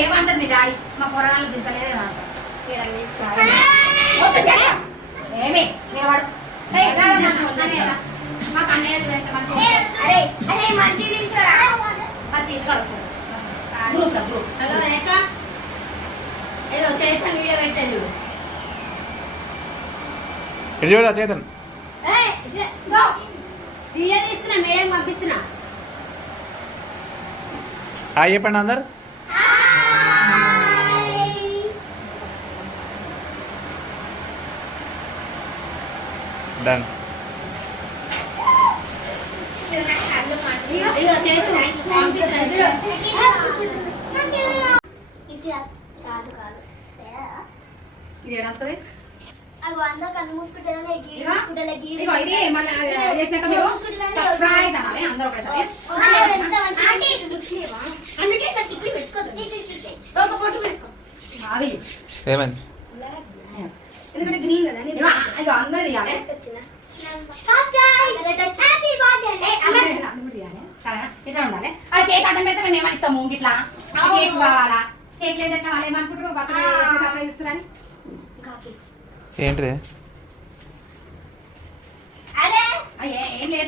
ఏమంటారు మీ డాడీ మా పొరగాళ్ళు దించలేదే ఏమి నేవాడు మాకు అన్నయ్య మంచి ఏదో చేతన్ వీడియో పెట్టాను చూడు చేతన్ వీడియో తీస్తున్నా మేడం పంపిస్తున్నా చెప్పండి అందరు డన్ ఇది ఎడవుతుంది అగో అందరూ కన్ను మూసుకుంటారని ఇది మళ్ళీ చేసినాక మీరు సర్ప్రైజ్ అనాలి అందరూ ఒకటేసారి అందుకే టిక్కి పెట్టుకోండి ఒక ఫోటో తీసుకో అవి ఏమైంది ఎందుకంటే గ్రీన్ కదా ఇగో అందరూ తీయాలి ఇట్లా ఉండాలి అక్కడ కేక్ అడ్డం పెడితే మేము ఏమనిస్తాము ఇట్లా కేక్ కావాలా కేక్ లేదంటే వాళ్ళు ఏమనుకుంటారు బట్టలు సర్ప్రైజ్ ఇస్తారని ఏంటిది ఏం లేదు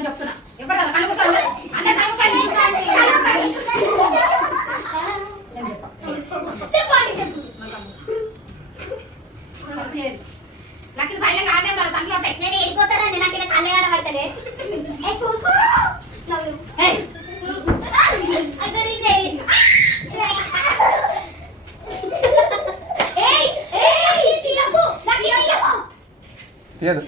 చెప్తున్నా లక్కీ సైలెంట్ ఆడే దాంట్లో ఉంటాయి నేను వెళ్ళిపోతానండి నాకు ఇలా కళ్ళే కనబడతలే తీయదు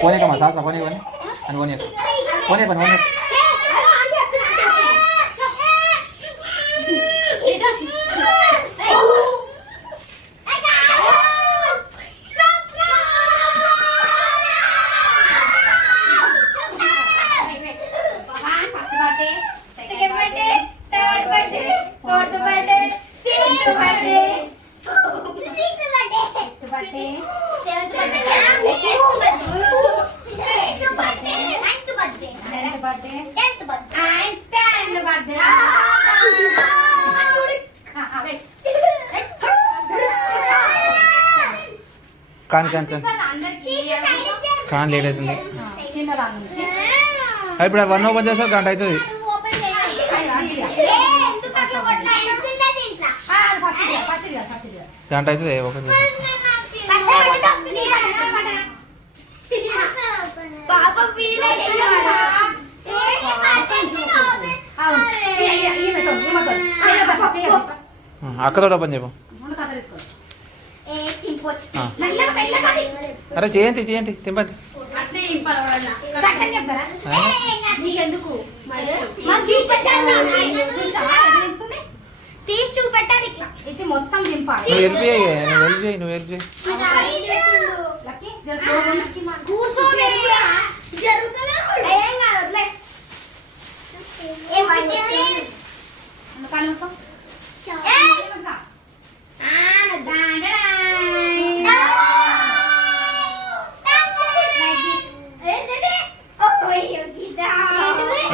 పోనీకమ్మా సాస్ పోనీ అని పోనీ పోనీ పని పోనీ కాన్ కాన్ కాన్ కాన్ లేట్ అవుతుంది ఇప్పుడు 1 ఓపెన్ చేస్తారు గంట అవుతుంది గంట అవుతుంది ఓపెన్ అక్కతో ఓపెన్ చెప్పు అరే చేయండి చేయండి తింపండి తీసి చూపెట్టాలి ఇట్లా ఇది మొత్తం దింపాలి నువ్వు హెల్ప్ చేయి నువ్వు హెల్ప్ చేయి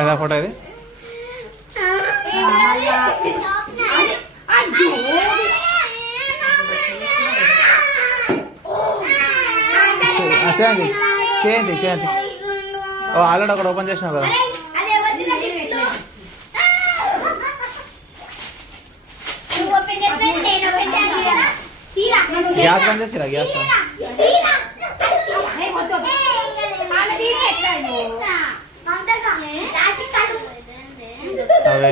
ఏదా ఫోటో ఇది చేయండి చేయండి చేయండి. ఓ ఆల్రెడీ ఒకటి ఓపెన్ చేసినావు కదా. అరే, అదే వద్దురా గిఫ్ట్. నువ్వు ఓపెన్ చేస్తే నేను ఓపెన్ చేయాలి కదా. తీరా. గ్యాస్ బంద్ చేసిరా గ్యాస్. తీరా. ఏ, వద్దు, వద్దు. ఆమె తీసి ఎట్లా ఇది? అంతగా. ప్లాస్టిక్ కాదు. అవే